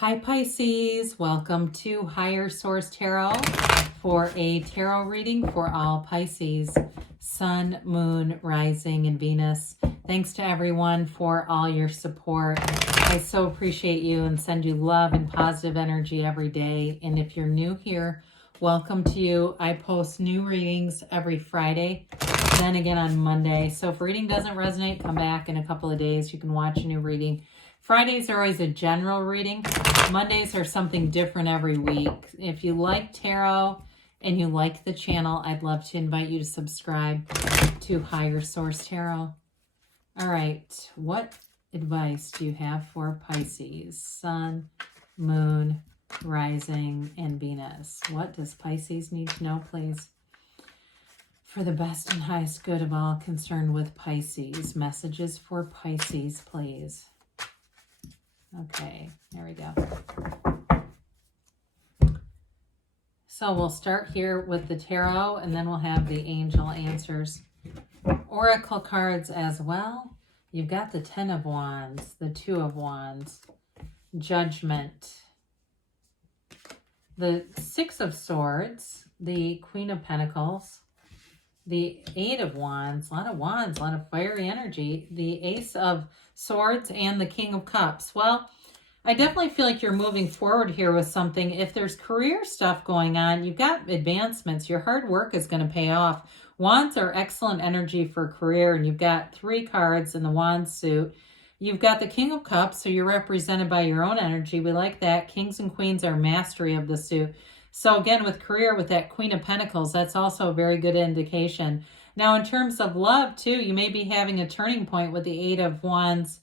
Hi Pisces, welcome to Higher Source Tarot for a tarot reading for all Pisces, Sun, Moon, Rising, and Venus. Thanks to everyone for all your support. I so appreciate you and send you love and positive energy every day. And if you're new here, welcome to you. I post new readings every Friday, then again on Monday. So if reading doesn't resonate, come back in a couple of days. You can watch a new reading. Fridays are always a general reading. Mondays are something different every week. If you like tarot and you like the channel, I'd love to invite you to subscribe to Higher Source Tarot. All right, what advice do you have for Pisces? Sun, Moon, Rising, and Venus. What does Pisces need to know, please? For the best and highest good of all concerned with Pisces. Messages for Pisces, please. Okay, there we go. So we'll start here with the tarot, and then we'll have the angel answers. Oracle cards as well. You've got the 10 of Wands, the 2 of Wands, Judgment, the 6 of Swords, the Queen of Pentacles, the 8 of Wands, a lot of fiery energy, the Ace of Swords, and the King of Cups. Well, I definitely feel like you're moving forward here with something. If there's career stuff going on, you've got advancements. Your hard work is going to pay off. Wands are excellent energy for career, and you've got 3 cards in the Wands suit. You've got the King of Cups, so you're represented by your own energy. We like that. Kings and Queens are mastery of the suit. So again, with career, with that Queen of Pentacles, that's also a very good indication. Now, in terms of love, too, you may be having a turning point with the 8 of Wands,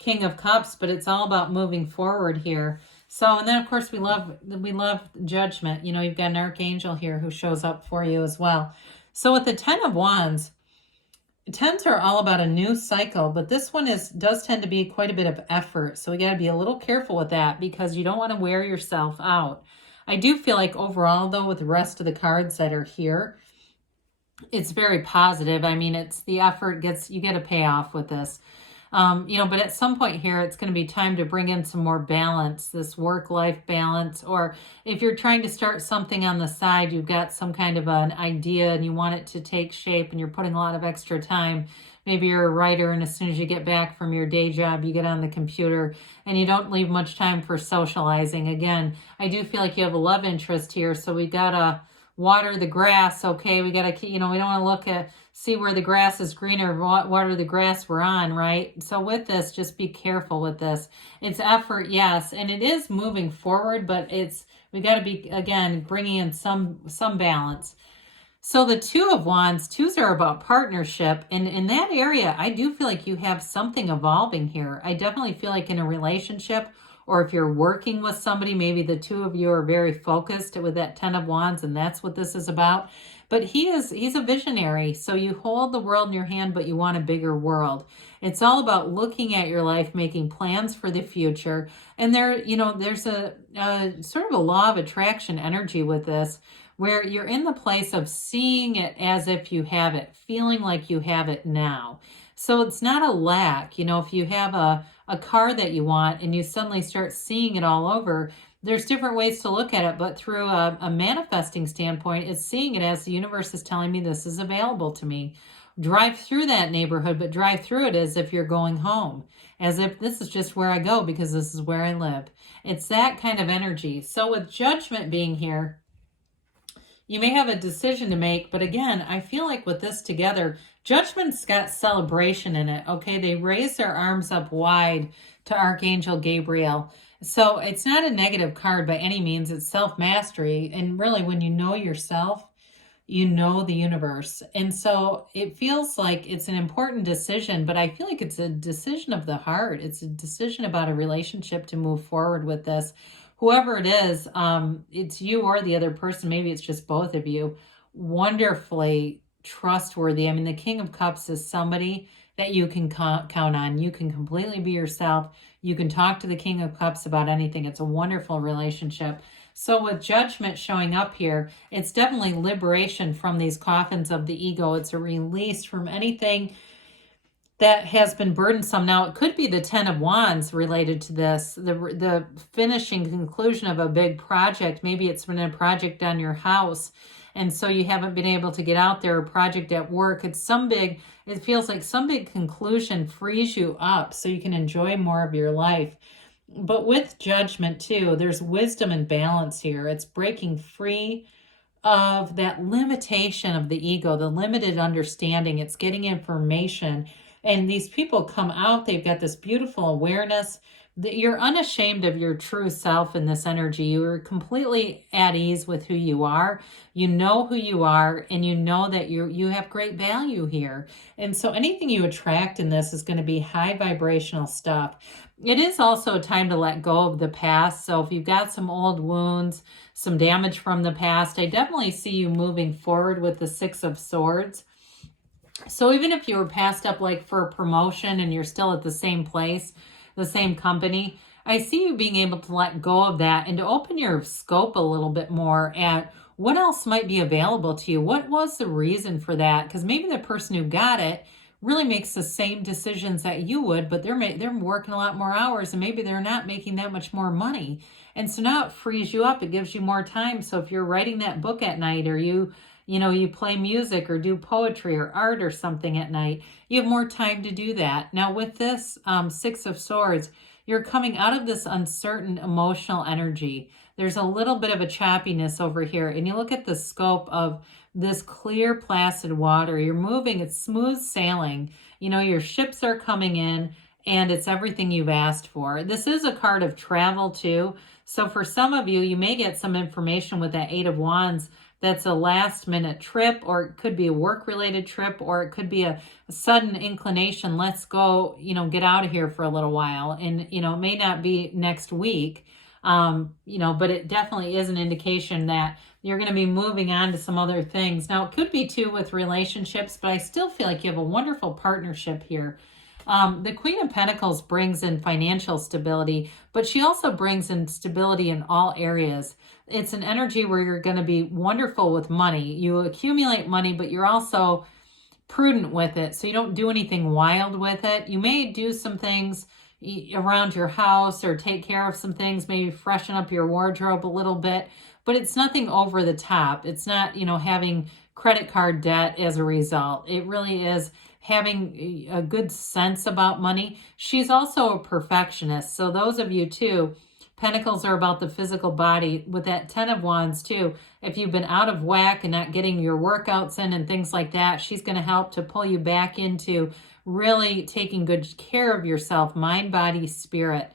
King of Cups, but it's all about moving forward here. So, and then, of course, we love Judgment. You know, you've got an Archangel here who shows up for you as well. So with the 10 of Wands, 10s are all about a new cycle, but this one does tend to be quite a bit of effort. So we got to be a little careful with that because you don't want to wear yourself out. I do feel like overall, though, with the rest of the cards that are here, it's very positive. I mean, it's the effort you get a payoff with this. But at some point here, it's going to be time to bring in some more balance, this work-life balance. Or if you're trying to start something on the side, you've got some kind of an idea and you want it to take shape and you're putting a lot of extra time. Maybe you're a writer, and as soon as you get back from your day job, you get on the computer and you don't leave much time for socializing. Again, I do feel like you have a love interest here, so we got to water the grass, okay? We got to, we don't want to see where the grass is greener, water the grass we're on, right? So with this, just be careful with this. It's effort, yes, and it is moving forward, but we got to be, again, bringing in some balance. So the 2 of Wands, 2s are about partnership. And in that area, I do feel like you have something evolving here. I definitely feel like in a relationship, or if you're working with somebody, maybe the 2 of you are very focused with that 10 of Wands, and that's what this is about. But he's a visionary. So you hold the world in your hand, but you want a bigger world. It's all about looking at your life, making plans for the future. And there's a sort of a law of attraction energy with this, where you're in the place of seeing it as if you have it, feeling like you have it now. So it's not a lack. If you have a car that you want and you suddenly start seeing it all over, there's different ways to look at it, but through a manifesting standpoint, it's seeing it as the universe is telling me this is available to me. Drive through that neighborhood, but drive through it as if you're going home, as if this is just where I go because this is where I live. It's that kind of energy. So with Judgment being here, you may have a decision to make, but again, I feel like with this together, Judgment's got celebration in it, okay? They raise their arms up wide to Archangel Gabriel. So it's not a negative card by any means. It's self-mastery. And really, when you know yourself, you know the universe. And so it feels like it's an important decision, but I feel like it's a decision of the heart. It's a decision about a relationship to move forward with this. Whoever it is, it's you or the other person. Maybe it's just both of you. Wonderfully trustworthy. I mean, the King of Cups is somebody that you can count on. You can completely be yourself. You can talk to the King of Cups about anything. It's a wonderful relationship. So with Judgment showing up here, it's definitely liberation from these coffins of the ego. It's a release from anything that has been burdensome. Now, it could be the Ten of Wands related to this, the finishing conclusion of a big project. Maybe it's been a project on your house, and so you haven't been able to get out there, a project at work. It feels like some big conclusion frees you up so you can enjoy more of your life. But with Judgment too, there's wisdom and balance here. It's breaking free of that limitation of the ego, the limited understanding. It's getting information. And these people come out, they've got this beautiful awareness that you're unashamed of your true self in this energy. You're completely at ease with who you are. You know who you are, and you know that you have great value here. And so anything you attract in this is going to be high vibrational stuff. It is also a time to let go of the past. So if you've got some old wounds, some damage from the past, I definitely see you moving forward with the Six of Swords. So even if you were passed up like for a promotion and you're still at the same place, the same company, I see you being able to let go of that and to open your scope a little bit more at what else might be available to you. What was the reason for that? Because maybe the person who got it really makes the same decisions that you would, but they're working a lot more hours, and maybe they're not making that much more money. And so now it frees you up. It gives you more time. So if you're writing that book at night, or you play music or do poetry or art or something at night, you have more time to do that. Now with this Six of Swords, you're coming out of this uncertain emotional energy. There's a little bit of a choppiness over here. And you look at the scope of this clear, placid water. You're moving, it's smooth sailing. Your ships are coming in, and it's everything you've asked for. This is a card of travel too. So for some of you, you may get some information with that Eight of Wands that's a last minute trip, or it could be a work related trip, or it could be a sudden inclination. Let's go, get out of here for a little while. And, it may not be next week, but it definitely is an indication that you're going to be moving on to some other things. Now, it could be too with relationships, but I still feel like you have a wonderful partnership here. The Queen of Pentacles brings in financial stability, but she also brings in stability in all areas. It's an energy where you're going to be wonderful with money. You accumulate money, but you're also prudent with it. So you don't do anything wild with it. You may do some things around your house or take care of some things, maybe freshen up your wardrobe a little bit, but it's nothing over the top. It's not, having credit card debt as a result. It really is having a good sense about money. She's also a perfectionist. So those of you too, Pentacles are about the physical body. With that Ten of Wands too, if you've been out of whack and not getting your workouts in and things like that, she's going to help to pull you back into really taking good care of yourself, mind, body, spirit.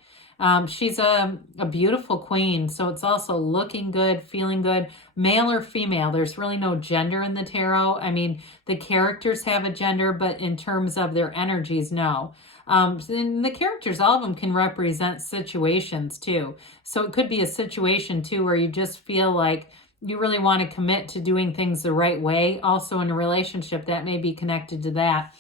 She's a beautiful queen, so it's also looking good, feeling good, male or female. There's really no gender in the tarot. I mean, the characters have a gender, but in terms of their energies, no. And the characters, all of them can represent situations too. So it could be a situation too where you just feel like you really want to commit to doing things the right way. Also in a relationship, that may be connected to that.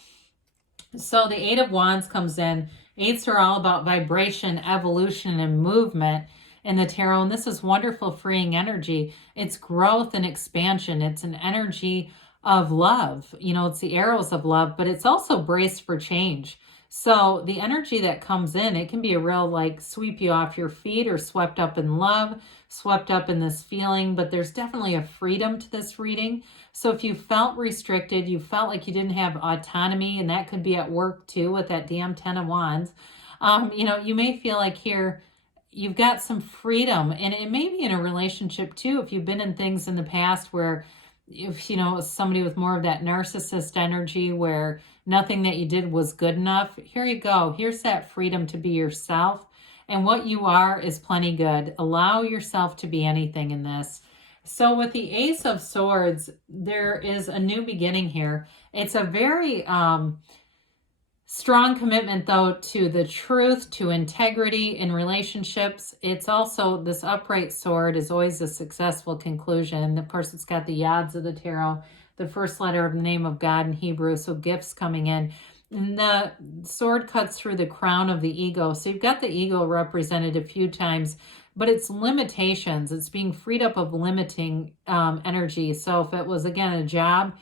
So the Eight of Wands comes in. Eights are all about vibration, evolution, and movement in the tarot. And this is wonderful, freeing energy. It's growth and expansion. It's an energy of love. It's the arrows of love, but it's also braced for change. So the energy that comes in, it can be a real sweep you off your feet, or swept up in love, swept up in this feeling, but there's definitely a freedom to this reading. So if you felt restricted, you felt like you didn't have autonomy, and that could be at work too with that damn Ten of Wands, you may feel like here you've got some freedom, and it may be in a relationship too. If you've been in things in the past where if somebody with more of that narcissist energy where nothing that you did was good enough, here you go. Here's that freedom to be yourself, and what you are is plenty good. Allow yourself to be anything in this. So with the Ace of Swords, there is a new beginning here. It's a very strong commitment, though, to the truth, to integrity in relationships. It's also, this upright sword is always a successful conclusion. Of course, it's got the Yads of the tarot, the first letter of the name of God in Hebrew, so gifts coming in. And the sword cuts through the crown of the ego. So you've got the ego represented a few times, but it's limitations. It's being freed up of limiting energy. So if it was, again, a job,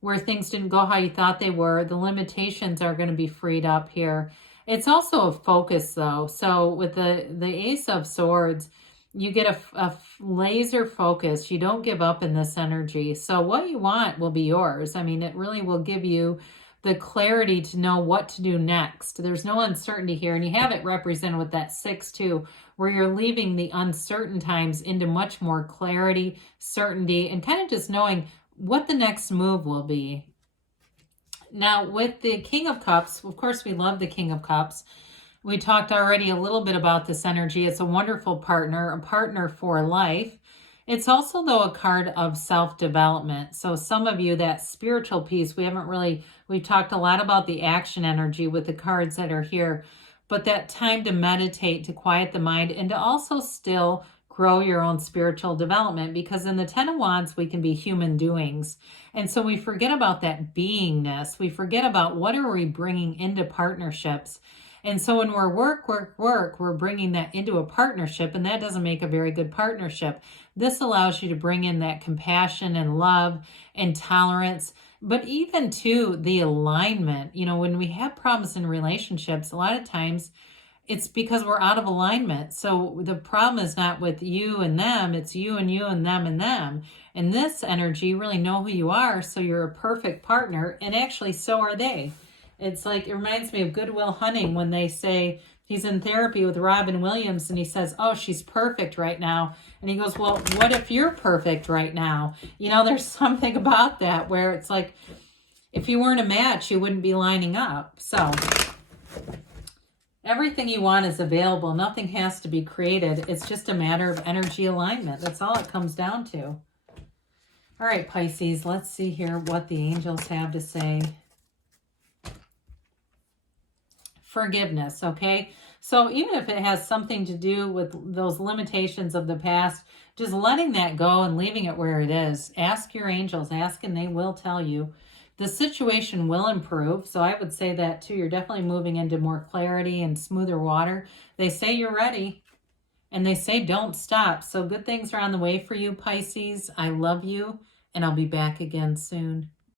where things didn't go how you thought they were. The limitations are going to be freed up here. It's also a focus though. So with the Ace of Swords, you get a laser focus. You don't give up in this energy. So what you want will be yours. I mean, it really will give you the clarity to know what to do next. There's no uncertainty here. And you have it represented with that 6 too, where you're leaving the uncertain times into much more clarity, certainty, and kind of just knowing what the next move will be. Now, with the King of Cups, of course, we love the King of Cups. We talked already a little bit about this energy. It's a wonderful partner, a partner for life. It's also, though, a card of self-development. So some of you, that spiritual piece, we've talked a lot about the action energy with the cards that are here, but that time to meditate, to quiet the mind, and to also still grow your own spiritual development, because in the Ten of Wands, we can be human doings. And so we forget about that beingness. We forget about what are we bringing into partnerships. And so when we're work, we're bringing that into a partnership, and that doesn't make a very good partnership. This allows you to bring in that compassion and love and tolerance, but even to the alignment. You know, when we have problems in relationships, a lot of times it's because we're out of alignment. So the problem is not with you and them, it's you and them and them. And this energy, you really know who you are, so you're a perfect partner, and actually so are they. It's like, it reminds me of Good Will Hunting when they say, he's in therapy with Robin Williams and he says, oh, she's perfect right now. And he goes, well, what if you're perfect right now? You know, there's something about that where it's like, if you weren't a match, you wouldn't be lining up. So everything you want is available. Nothing has to be created. It's just a matter of energy alignment. That's all it comes down to. All right, Pisces, let's see here what the angels have to say. Forgiveness, okay? So even if it has something to do with those limitations of the past, just letting that go and leaving it where it is. Ask your angels, ask, and they will tell you. The situation will improve. So I would say that too. You're definitely moving into more clarity and smoother water. They say you're ready, and they say don't stop. So good things are on the way for you, Pisces. I love you, and I'll be back again soon.